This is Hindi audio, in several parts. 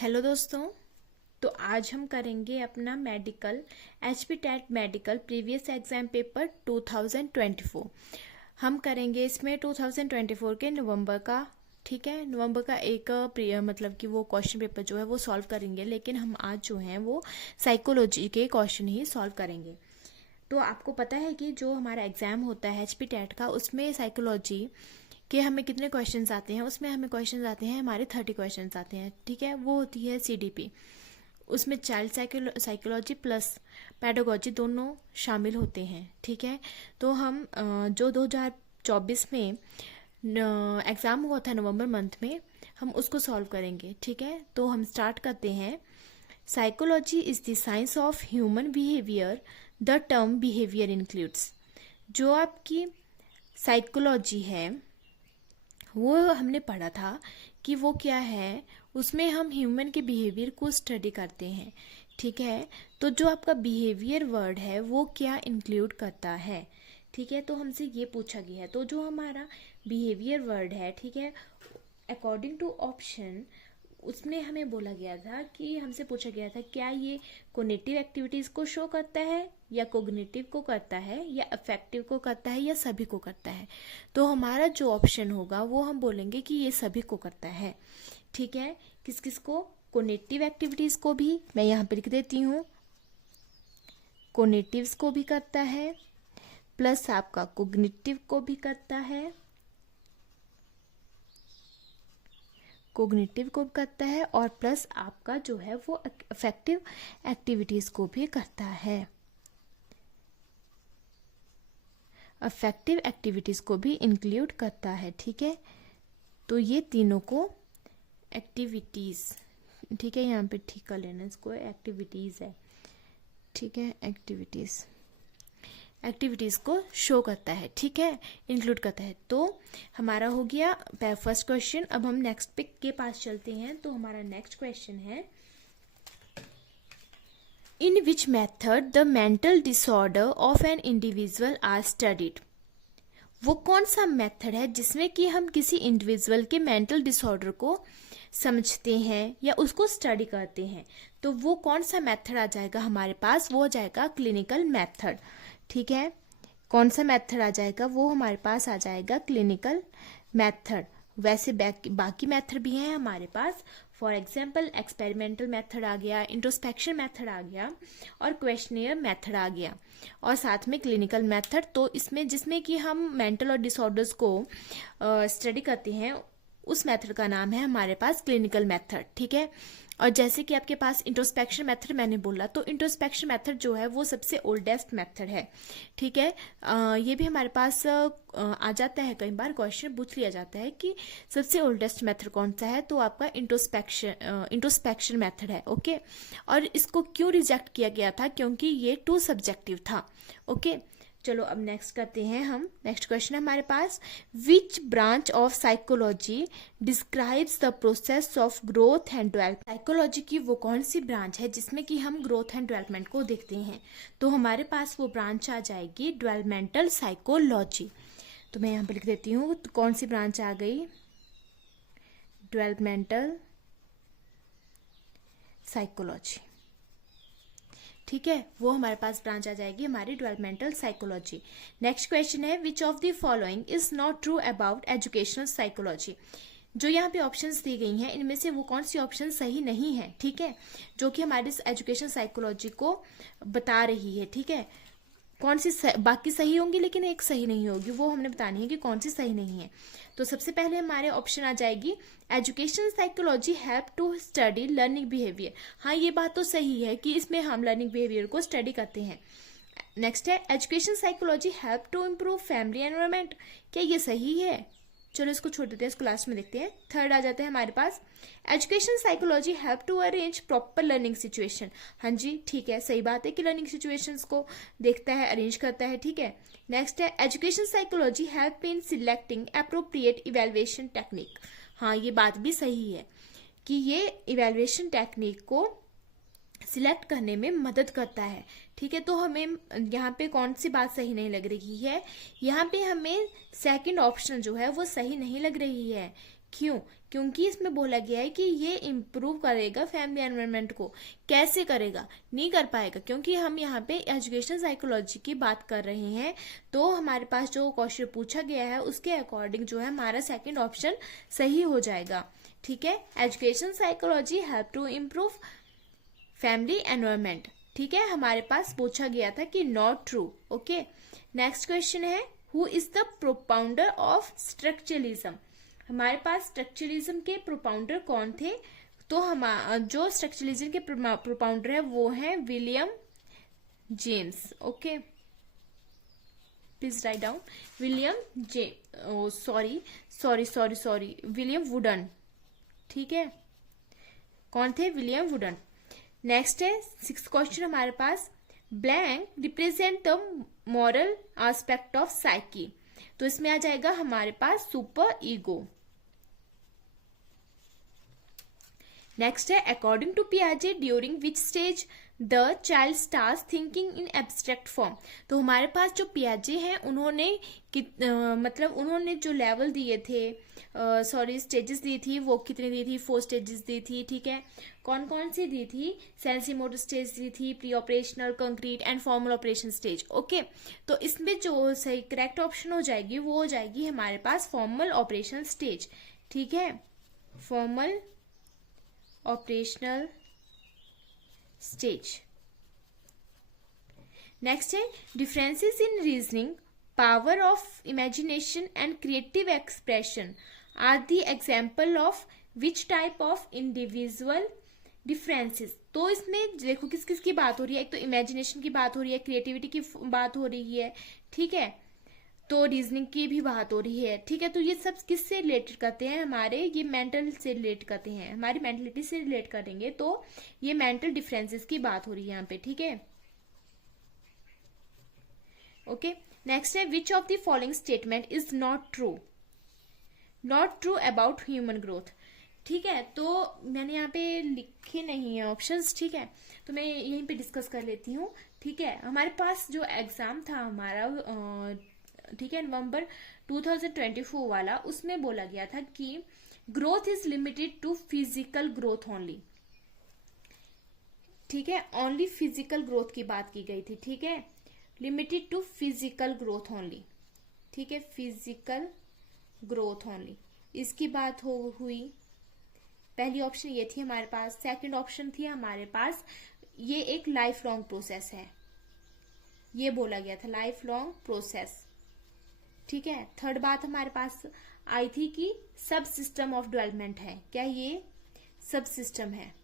हेलो दोस्तों। तो आज हम करेंगे अपना medical HP TET medical previous exam paper 2024। हम करेंगे इसमें 2024 के नवंबर का, ठीक है, नवंबर का एक मतलब कि वो क्वेश्चन पेपर जो है वो सॉल्व करेंगे। लेकिन हम आज जो हैं वो साइकोलॉजी के क्वेश्चन ही सॉल्व करेंगे। तो आपको पता है कि जो हमारा एग्जाम होता है एचपी टेट का, उसमें साइकोलॉजी कि हमें कितने क्वेश्चंस आते हैं, उसमें हमें क्वेश्चंस आते हैं हमारे 30 क्वेश्चंस आते हैं, ठीक है। वो होती है सीडीपी। उसमें चाइल्ड साइकोलॉजी प्लस पेडागोजी दोनों शामिल होते हैं, ठीक है। तो हम जो 2024 में एग्ज़ाम हुआ था नवंबर मंथ में, हम उसको सॉल्व करेंगे, ठीक है। तो हम स्टार्ट करते हैं। Psychology is the science of human behaviour. The term behaviour includes. जो आपकी साइकोलॉजी है वो हमने पढ़ा था कि वो क्या है, उसमें हम ह्यूमन के बिहेवियर को स्टडी करते हैं, ठीक है। तो जो आपका बिहेवियर वर्ड है वो क्या इंक्लूड करता है, ठीक है। तो हमसे ये पूछा गया है। तो जो हमारा बिहेवियर वर्ड है, ठीक है, अकॉर्डिंग टू ऑप्शन उसमें हमें बोला गया था कि हमसे पूछा गया था क्या ये कोग्निटिव एक्टिविटीज को शो करता है या कोग्निटिव को करता है या अफेक्टिव को करता है या सभी को करता है। तो हमारा जो ऑप्शन होगा वो हम बोलेंगे कि ये सभी को करता है, ठीक है। किस किस को? कोग्निटिव एक्टिविटीज को भी मैं यहाँ पे लिख देती हूँ, कोग्निटिव्स को भी करता है, प्लस आपका कोग्निटिव को भी करता है, कोग्निटिव को करता है, और प्लस आपका जो है वो अफेक्टिव एक्टिविटीज को भी करता है, अफेक्टिव एक्टिविटीज को भी इंक्लूड करता है, ठीक है। तो ये तीनों को एक्टिविटीज, ठीक है, यहाँ पे ठीक कर लेना इसको, एक्टिविटीज है, ठीक है, एक्टिविटीज को शो करता है, ठीक है, इंक्लूड करता है। तो हमारा हो गया फर्स्ट क्वेश्चन। अब हम नेक्स्ट पिक के पास चलते हैं। तो हमारा नेक्स्ट क्वेश्चन है, in which method the mental disorder of an individual are studied. वो कौन सा मेथड है जिसमें कि हम किसी इंडिविजुअल के मेंटल डिसऑर्डर को समझते हैं या उसको स्टडी करते हैं। तो वो कौन सा मेथड आ जाएगा हमारे पास? वो आ जाएगा क्लिनिकल मेथड, ठीक है। कौन सा मेथड आ जाएगा? वो हमारे पास आ जाएगा क्लिनिकल मेथड। वैसे बाकी मेथड भी हैं हमारे पास। फॉर एग्जाम्पल एक्सपेरिमेंटल मेथड आ गया, इंट्रोस्पेक्शन मेथड आ गया, और क्वेश्चनियर मेथड आ गया, और साथ में क्लिनिकल मेथड। तो इसमें जिसमें कि हम मेंटल और डिसऑर्डर्स को स्टडी करते हैं उस मेथड का नाम है हमारे पास क्लिनिकल मेथड, ठीक है। और जैसे कि आपके पास इंट्रोस्पेक्शन मेथड मैंने बोला, तो इंट्रोस्पेक्शन मेथड जो है वो सबसे ओल्डेस्ट मेथड है, ठीक है। ये भी हमारे पास आ जाता है, कई बार क्वेश्चन पूछ लिया जाता है कि सबसे ओल्डेस्ट मेथड कौन सा है, तो आपका इंट्रोस्पेक्शन मेथड है, ओके। और इसको क्यों रिजेक्ट किया गया था? क्योंकि ये टू सब्जेक्टिव था, ओके। चलो अब नेक्स्ट करते हैं हम। नेक्स्ट क्वेश्चन है हमारे पास, which branch of psychology describes the process of growth and development. Psychology की वो कौन सी ब्रांच है जिसमें कि हम ग्रोथ एंड डेवलपमेंट को देखते हैं? तो हमारे पास वो ब्रांच आ जाएगी डेवलपमेंटल साइकोलॉजी। तो मैं यहाँ पे लिख देती हूँ, तो कौन सी ब्रांच आ गई? डेवलपमेंटल साइकोलॉजी, ठीक है, वो हमारे पास ब्रांच आ जाएगी हमारी डेवलपमेंटल साइकोलॉजी। नेक्स्ट क्वेश्चन है, विच of the following is not true about educational psychology. जो यहाँ पे ऑप्शंस दी गई हैं इनमें से वो कौन सी ऑप्शन सही नहीं है, ठीक है, जो कि हमारी एजुकेशन साइकोलॉजी को बता रही है, ठीक है। कौन सी बाकी सही होंगी लेकिन एक सही नहीं होगी, वो हमने बतानी है कि कौन सी सही नहीं है। तो सबसे पहले हमारे ऑप्शन आ जाएगी, education psychology help to study learning behaviour. हाँ, ये बात तो सही है कि इसमें हम लर्निंग बिहेवियर को स्टडी करते हैं। नेक्स्ट है, education psychology help to improve family environment. क्या ये सही है? चलो इसको छोड़ देते हैं, इसको लास्ट में देखते हैं। थर्ड आ जाता है हमारे पास, education psychology help to arrange proper learning situation. हाँ जी, ठीक है, सही बात है कि लर्निंग सिचुएशंस को देखता है, अरेंज करता है, ठीक है। नेक्स्ट है, education psychology help in selecting appropriate evaluation technique. हाँ, ये बात भी सही है कि ये इवेल्युएशन टेक्निक को सिलेक्ट करने में मदद करता है, ठीक है। तो हमें यहाँ पे कौन सी बात सही नहीं लग रही है? यहाँ पे हमें सेकंड ऑप्शन जो है वो सही नहीं लग रही है। क्यों? क्योंकि इसमें बोला गया है कि ये इम्प्रूव करेगा फैमिली एनवायरनमेंट को। कैसे करेगा? नहीं कर पाएगा, क्योंकि हम यहाँ पे एजुकेशन साइकोलॉजी की बात कर रहे हैं। तो हमारे पास जो क्वेश्चन पूछा गया है उसके अकॉर्डिंग जो है हमारा सेकंड ऑप्शन सही हो जाएगा। ठीक है, education psychology help to improve family environment. ठीक है, हमारे पास पूछा गया था कि not true. Okay, next question है who is the propounder of structuralism. हमारे पास स्ट्रक्चरलिज्म के प्रोपाउंडर कौन थे? तो हम जो स्ट्रक्चरलिज्म के प्रोपाउंडर है वो है William James. Okay, please write down William sorry William wooden. ठीक है, कौन थे? William wooden. नेक्स्ट है 6th क्वेश्चन हमारे पास, blank represent the moral aspect of psyche. तो इसमें आ जाएगा हमारे पास सुपर ईगो। नेक्स्ट है अकॉर्डिंग टू पियाजे during which stage the child starts thinking in abstract form. तो हमारे पास जो पियाजे हैं उन्होंने मतलब उन्होंने जो लेवल दिए थे, स्टेजेस दी थी, वो कितनी दी थी? 4 स्टेजेस दी थी। ठीक है, कौन कौन सी दी थी? सेंसरी मोटर स्टेज दी थी, pre operational, concrete and formal operation stage. Okay, तो इसमें जो सही करेक्ट ऑप्शन हो जाएगी वो हो जाएगी हमारे पास फॉर्मल ऑपरेशन स्टेज। ठीक है, फॉर्मल ऑपरेशनल स्टेज। नेक्स्ट है differences in reasoning, power of imagination and creative expression are the example of which type of individual differences. तो इसमें देखो किस किस की बात हो रही है, एक तो इमेजिनेशन की बात हो रही है, क्रिएटिविटी की बात हो रही है। ठीक है, तो रीजनिंग की भी बात हो रही है। ठीक है, तो ये सब किससे रिलेटेड करते हैं? हमारे ये मेंटल से रिलेट करते हैं, हमारी मेंटलिटी से रिलेट करेंगे। तो ये मेंटल डिफरेंसेस की बात हो रही है यहाँ पे। ठीक है, ओके। नेक्स्ट है विच of the following statement is not true about human growth. ठीक है, तो मैंने यहाँ पे लिखे नहीं है ऑप्शंस। ठीक है, तो मैं यहीं पे डिस्कस कर लेती हूँ। ठीक है, हमारे पास जो एग्जाम था हमारा ठीक है नवंबर 2024 वाला, उसमें बोला गया था कि growth is limited to physical growth only. ठीक है, ओनली फिजिकल ग्रोथ की बात की गई थी। ठीक है, limited to physical growth only. ठीक है, फिजिकल ग्रोथ ओनली इसकी बात हुई। पहली ऑप्शन ये थी हमारे पास। सेकंड ऑप्शन थी हमारे पास ये एक लाइफ लॉन्ग प्रोसेस है, ये बोला गया था लाइफ लॉन्ग प्रोसेस। ठीक है, थर्ड बात हमारे पास आई थी कि सब सिस्टम ऑफ डेवलपमेंट है, क्या ये सब सिस्टम है।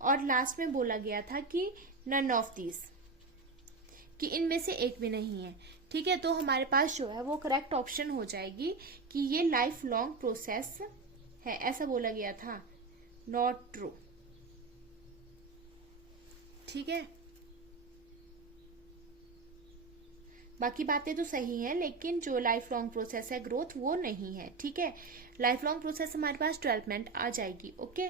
और लास्ट में बोला गया था कि नन ऑफ दीज, कि इनमें से एक भी नहीं है। ठीक है, तो हमारे पास जो है वो करेक्ट ऑप्शन हो जाएगी कि ये लाइफ लॉन्ग प्रोसेस है, ऐसा बोला गया था। Not true. ठीक है, बाकी बातें तो सही हैं, लेकिन जो लाइफ लॉन्ग प्रोसेस है ग्रोथ वो नहीं है। ठीक है, लाइफ लॉन्ग प्रोसेस हमारे पास डेवलपमेंट आ जाएगी। ओके,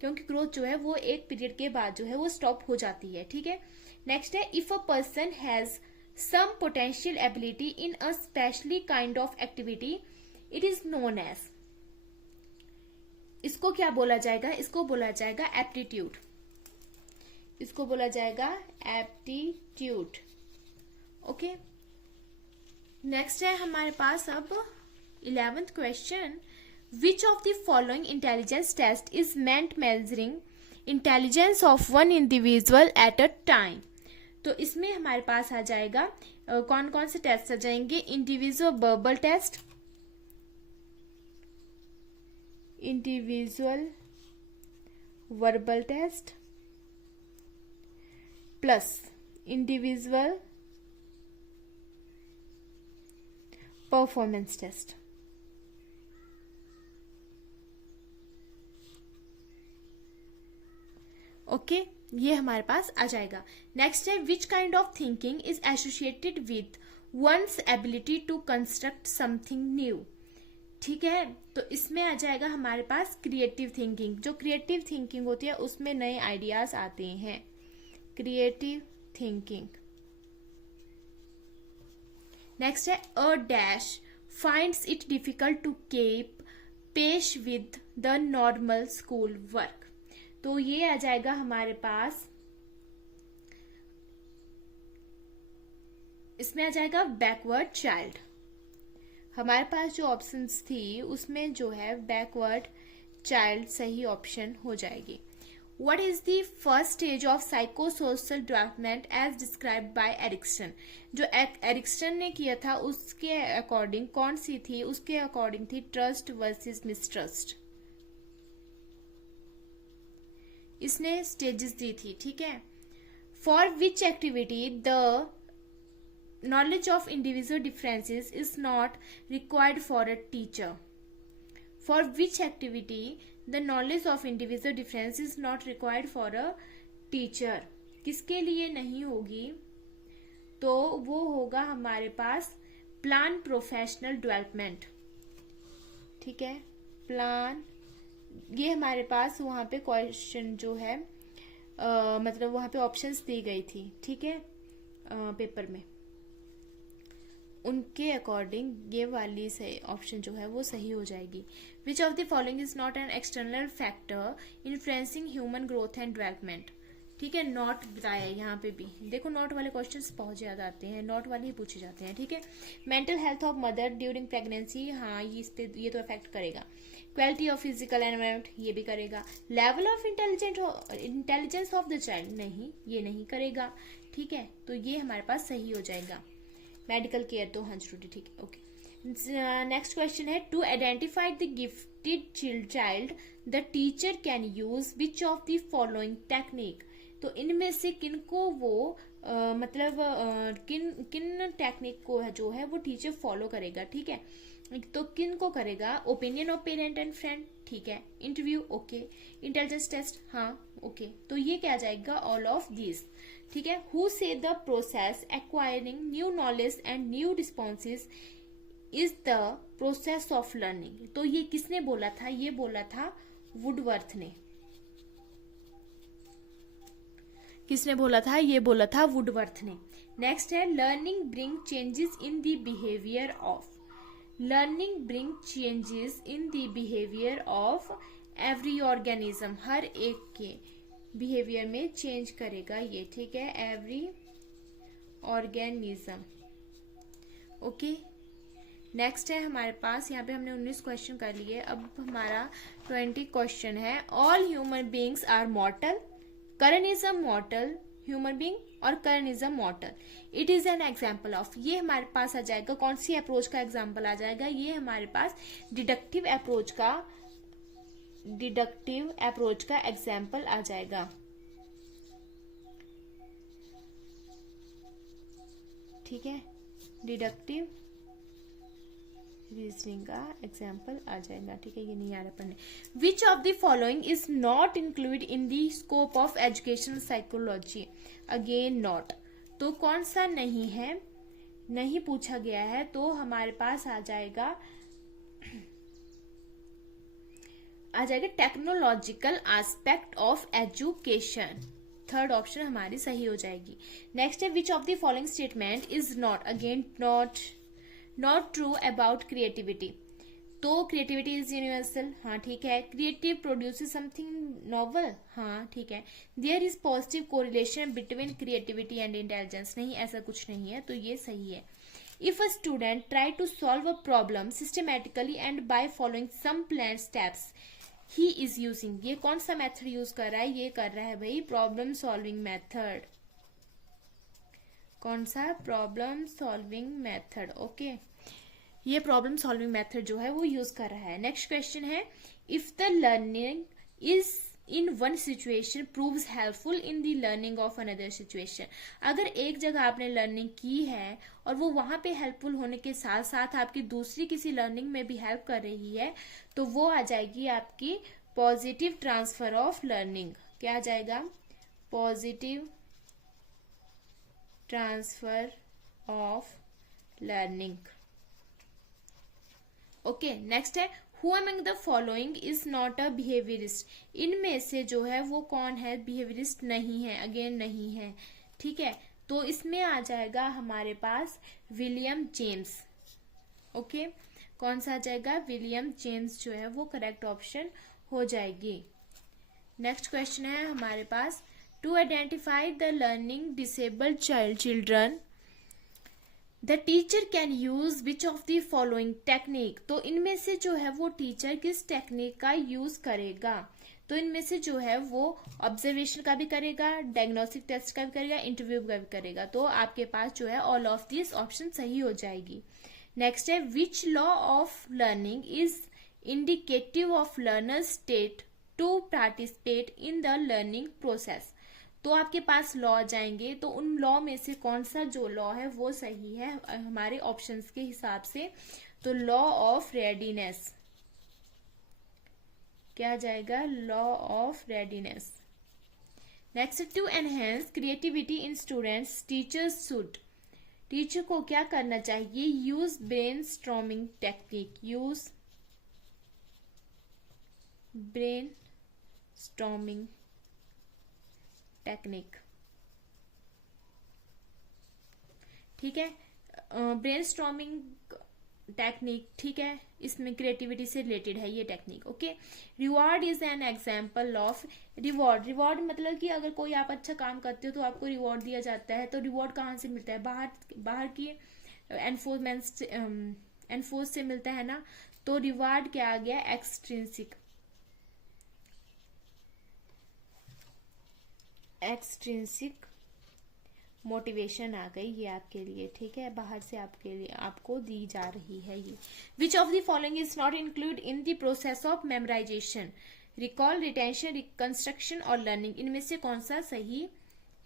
क्योंकि ग्रोथ जो है वो एक पीरियड के बाद जो है वो स्टॉप हो जाती है। ठीक है, नेक्स्ट है if a person has some potential ability in a specially kind of activity it is known as. इसको क्या बोला जाएगा? इसको बोला जाएगा एप्टीट्यूड। इसको बोला जाएगा एप्टीट्यूड। ओके, नेक्स्ट है हमारे पास अब 11th question, which of the following intelligence test is meant measuring intelligence of one individual at a time. तो इसमें हमारे पास आ जाएगा कौन कौन से टेस्ट आ जाएंगे? Individual verbal test, individual verbal test plus individual performance test. Okay, ये हमारे पास आ जाएगा। नेक्स्ट है which kind of thinking is associated with one's ability to construct something new. ठीक है, तो इसमें आ जाएगा हमारे पास क्रिएटिव थिंकिंग। जो क्रिएटिव थिंकिंग होती है उसमें नए आइडियाज आते हैं, क्रिएटिव थिंकिंग। नेक्स्ट है a dash finds it difficult to keep pace with the normal school work. तो ये आ जाएगा हमारे पास, इसमें आ जाएगा बैकवर्ड चाइल्ड। हमारे पास जो ऑप्शंस थी उसमें जो है बैकवर्ड चाइल्ड सही ऑप्शन हो जाएगी। What is the first stage of psychosocial development as described by Erikson? जो एरिक्सन ने किया था उसके अकॉर्डिंग कौन सी थी? उसके अकॉर्डिंग थी ट्रस्ट वर्सेस मिसट्रस्ट। इसने स्टेजेस दी थी, ठीक है। For which activity the knowledge of individual differences is not required for a teacher? For which activity the knowledge of individual difference is not required for a teacher? किसके लिए नहीं होगी? तो वो होगा हमारे पास प्लान प्रोफेशनल डेवलपमेंट, ठीक है। प्लान, ये हमारे पास वहां पे क्वेश्चन जो है मतलब वहां पे ऑप्शंस दी गई थी, ठीक है, पेपर में, उनके अकॉर्डिंग ये वाली सही ऑप्शन जो है वो सही हो जाएगी। विच of the following is not an external factor influencing human growth and development, ठीक है। नॉट बताया यहाँ पे भी, देखो नॉट वाले क्वेश्चंस बहुत ज्यादा आते हैं, नॉट वाले ही पूछे जाते हैं, ठीक है। Mental health of mother during pregnancy, हाँ ये इस पे ये तो इफेक्ट करेगा। क्वालिटी ऑफ फिजिकल एनवायरमेंट, ये भी करेगा। Level of intelligence of the child, नहीं ये नहीं करेगा, ठीक है। तो ये हमारे पास सही हो जाएगा। मेडिकल केयर तो हाँ जरूरी, ठीक है, ओके। नेक्स्ट क्वेश्चन है to identify the gifted child the teacher can use which of the following technique. तो इनमें से किनको वो किन टेक्निक को है जो है वो टीचर फॉलो करेगा, ठीक है। तो किन को करेगा? Opinion of parent and friend, ठीक है। Interview, okay. इंटेलिजेंस टेस्ट, हाँ ओके। तो ये क्या आ जाएगा? ऑल ऑफ दिस, ठीक है। हु से the process acquiring new knowledge and new responses is the process of learning. तो ये किसने बोला था? ये बोला था वुडवर्थ ने। किसने बोला था? ये बोला था वुडवर्थ ने। नेक्स्ट है learning bring changes in the behaviour of. Learning bring changes in the behaviour of every organism. हर एक के बिहेवियर में चेंज करेगा ये, ठीक है। Every organism, okay. नेक्स्ट है हमारे पास, यहाँ पे हमने 19 क्वेश्चन कर लिए, अब हमारा 20 क्वेश्चन है। All human beings are mortal, Karan is a mortal human being और Karan is a mortal. It is an example of, ये हमारे पास आ जाएगा कौन सी अप्रोच का एग्जाम्पल आ जाएगा? ये हमारे पास डिडक्टिव अप्रोच का एग्जाम्पल आ जाएगा, ठीक है। डिडक्टिव रीजनिंग का एग्जाम्पल आ जाएगा, ठीक है। ये नहीं आ रहा पढ़ने। विच of the following is not include in the scope of educational psychology? Again not, तो कौन सा नहीं है? नहीं पूछा गया है, तो हमारे पास आ जाएगा technological aspect of education. Third option हमारी सही हो जाएगी। नेक्स्ट है विच of the following statement is not, again not true about creativity. तो क्रिएटिविटी इज यूनिवर्सल, हाँ ठीक है। क्रिएटिव प्रोड्यूसेस समथिंग नॉवल, हाँ ठीक है। There is positive correlation between creativity and intelligence, नहीं ऐसा कुछ नहीं है, तो ये सही है। If a student try to solve a problem systematically and by following some plan steps he is using, ये कौन सा मेथड यूज कर रहा है? ये कर रहा है भाई प्रॉब्लम सॉल्विंग मेथड। कौन सा? Problem solving method, okay. ये प्रॉब्लम सॉल्विंग मेथड जो है वो यूज कर रहा है। नेक्स्ट क्वेश्चन है if the learning is in one situation proves helpful in the learning of another situation. अगर एक जगह आपने लर्निंग की है और वो वहां पे हेल्पफुल होने के साथ साथ आपकी दूसरी किसी लर्निंग में भी हेल्प कर रही है, तो वो आ जाएगी आपकी पॉजिटिव ट्रांसफर ऑफ लर्निंग। क्या आ जाएगा? Positive transfer of learning, okay. Next है who among the following is not a behaviourist. इनमें से जो है वो कौन है? बिहेवियरिस्ट नहीं है, अगेन नहीं है, ठीक है। तो इसमें आ जाएगा हमारे पास विलियम जेम्स, ओके। कौन सा आ जाएगा, विलियम जेम्स जो है वो करेक्ट ऑप्शन हो जाएगी। नेक्स्ट क्वेश्चन है हमारे पास, to identify the learning disabled children the teacher can use which of the following technique. तो इनमें से जो है वो टीचर किस टेक्निक का यूज करेगा, तो इनमें से जो है वो ऑब्जर्वेशन का भी करेगा, डायग्नोस्टिक टेस्ट का भी करेगा, इंटरव्यू का भी करेगा। तो आपके पास जो है ऑल ऑफ दिस ऑप्शन सही हो जाएगी। नेक्स्ट है, which law of learning is indicative of learner state to participate in the learning process. तो आपके पास लॉ आ जाएंगे, तो उन लॉ में से कौन सा जो लॉ है वो सही है हमारे ऑप्शंस के हिसाब से। तो लॉ ऑफ रेडीनेस क्या आ जाएगा, law of readiness. Next, to enhance creativity in students teachers should, teacher को क्या करना चाहिए, use brain storming technique, use brain storming technique. ठीक है, ब्रेन स्टॉर्मिंग टेक्निक, ठीक है, इसमें क्रिएटिविटी से रिलेटेड है ये technique. Okay, reward is an example of, reward, reward मतलब कि अगर कोई आप अच्छा काम करते हो तो आपको रिवॉर्ड दिया जाता है। तो रिवॉर्ड कहाँ से मिलता है, बाहर की एनफोर्स से मिलता है ना। तो रिवॉर्ड क्या आ गया, एक्सट्रिंसिक, एक्सट्रिंसिक मोटिवेशन आ गई ये आपके लिए। ठीक है, बाहर से आपके लिए आपको दी जा रही है ये। विच of the following is not include in the process of memorisation, recall, retention, reconstruction और लर्निंग। इनमें से कौन सा सही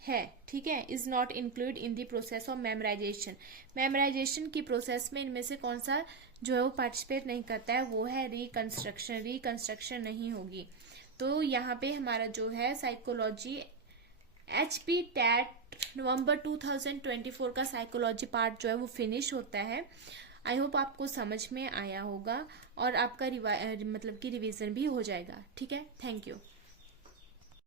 है, ठीक है, is not include in the process of memorisation. Memorisation की प्रोसेस में इनमें से कौन सा जो है वो पार्टिसिपेट नहीं करता है, वो है रिकंस्ट्रक्शन, रिकंस्ट्रक्शन नहीं होगी। तो यहाँ पे हमारा जो है साइकोलॉजी HP टैट नवंबर 2024 का साइकोलॉजी पार्ट जो है वो फिनिश होता है। आई होप आपको समझ में आया होगा और आपका मतलब कि रिवीजन भी हो जाएगा। ठीक है, थैंक यू।